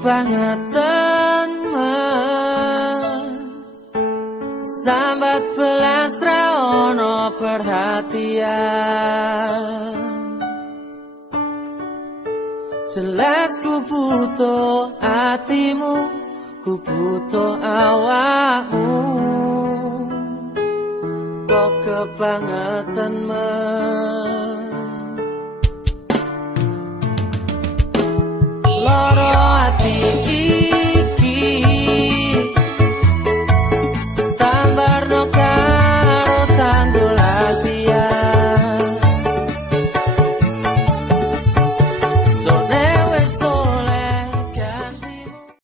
kebangetan sambat belas ra ono perhatian. Jelas ku butuh hatimu, ku butuh awakmu. Kok kebangetan loro hati